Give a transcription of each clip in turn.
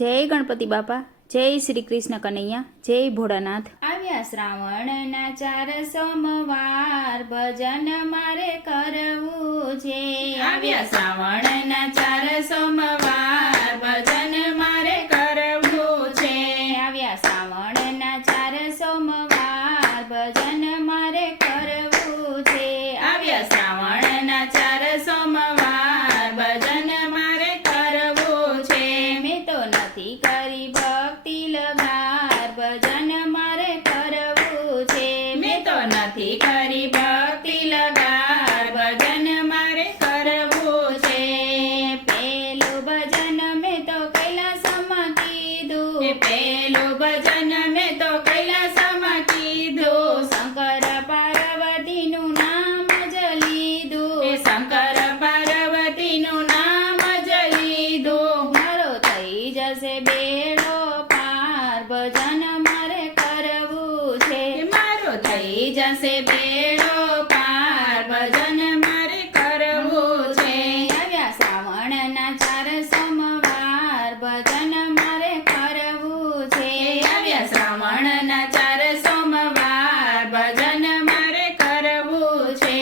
જય ગણપતિ બાપા, જય શ્રી કૃષ્ણ કનૈયા, જય ભોળાનાથ। આવ્યા શ્રાવણના 4 સોમવાર, ભજન મારે કરવું છે। આવ્યા શ્રાવણના 4 સોમવાર, ભજન મારે કરવું છે। આવ્યા શ્રાવણના 4 સોમવાર, ભજન મારે કરવું છે। આવ્યા શ્રાવણના 4 સોમવાર, ભજન મારે કરવું છે। મેં તો નથી કરી ભક્તિ લગાર, ભજન મારે કરવું છે। મેં તો નથી કરી ભક્તિ લગાર, ભજન મારે કરવું છે। પેલું ભજન મેં તો કૈલાસમાં કીધું, પેલું ભજન મેં તો કૈલાસમાં કીધું। શંકર પાર્વતીનું નામ જ લીધું, શંકર પાર્વતીનું નામ જ લીધું। મારો થઈ જશે બેડો પાર, ભજન મારે કરવું છે। મારો થઈ જશે બેડો પાર, ભજન મારે કરવું છે। આવ્યા શ્રાવણના 4 સોમવાર, ભજન મારે કરવું છે। આવ્યા શ્રાવણના 4 સોમવાર, ભજન મારે કરવું છે।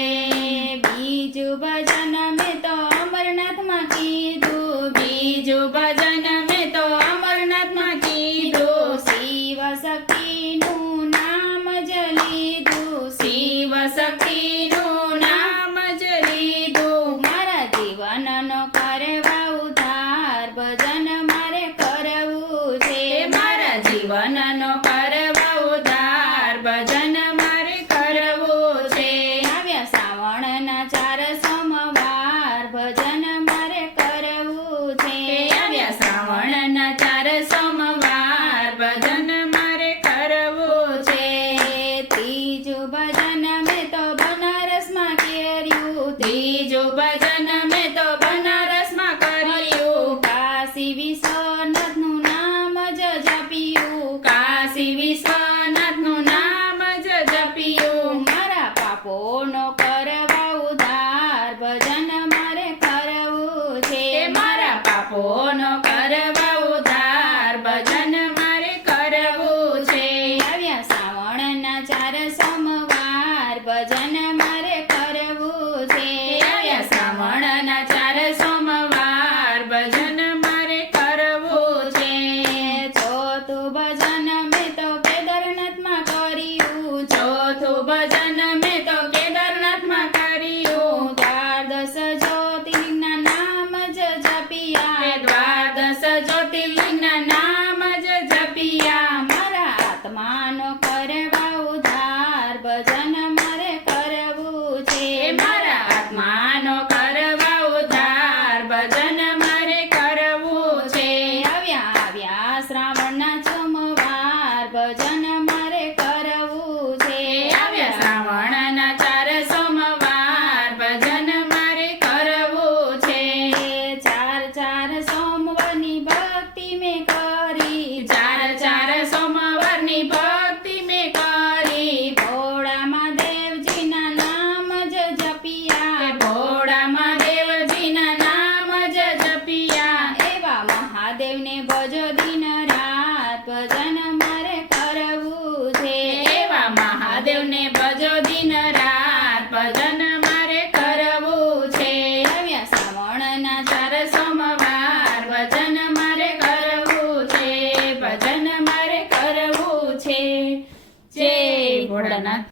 બીજું ભજન મેં તો અમરનાથમાં કીધું, બીજું ભજન મેં તો અમરનાથમાં કીધું। શિવ શક્તિનું નામ જ લીધું, શિવ શક્તિનું નામ જ લીધું। મારા જીવનનો કરવા ઉદ્ધાર, ભજન મારે કરવું છે। મારા જીવનનો કરવા ઉદ્ધાર, ભજન મારે કરવું છે। આવ્યા શ્રાવણના 4 સોમવાર, ભજન મારે કરવું છે। આવ્યા શ્રાવણના 4 સોમવાર, ભજન મારે કરવું છે। ત્રીજું ભજન મેં તો બનારસમાં કર્યું, ત્રીજું ભજન મેં તો બનારસમાં કર્યું। કાશી વિશ્વનાથનું નામ જ જપ્યું, કાશી વિશ્વનાથનું નામ જ જપ્યું। મારા પાપોનો કરવા ઉદ્ધાર, ભજન મારે કરવું છે। મારા પાપોનો કરવા ઉદ્ધાર, ભજન મારે કરવું છે। આવ્યા શ્રાવણના 4 સોમવાર, ભજન મારે કરવું છે। આવ્યા શ્રાવણના 4 સોમવાર, ભજન મારે કરવું છે। ચોથું ભજન મેં તો કેદારનાથમાં કર્યું, ચોથું ભજન મેં તો કેદારનાથમાં કર્યું। દ્વાદશ જ્યોતિર્લિંગના નામ જ જપ્યા, દ્વાદશ જ્યોતિર્લિંગના નામ જ જપ્યા। મારા આત્માનો કરવા ઉદ્ધાર, ભજન મારે કરવું છે। મારા આત્માનો કરવા ઉદ્ધાર, ભજન મારે કરવું છે। આવ્યા શ્રાવણના સોમવાર, ભજન મારે કરવું છે। આવ્યા શ્રાવણના 4 સોમવાર, ભજન મારે કરવું છે। 4 સોમવારની ભક્તિ મેં કરી, 4 સોમવારની ભક્તિ મેં કરી। ભોળા મહાદેવજીના નામ જ જપ્યા, ભોળા મહાદેવજીના નામ જ જપ્યા। એવા મહાદેવને ભજો દિન રાત, ભજન મારે કરવું છે। એવા મહાદેવને ભજો દિન રાત, ભજન મારે કરવું છે। આવ્યા શ્રાવણના 4 સોમવાર, ભજન મારે કરવું છે। ભજન મારે કરવું છે। જય ભોળાનાથ।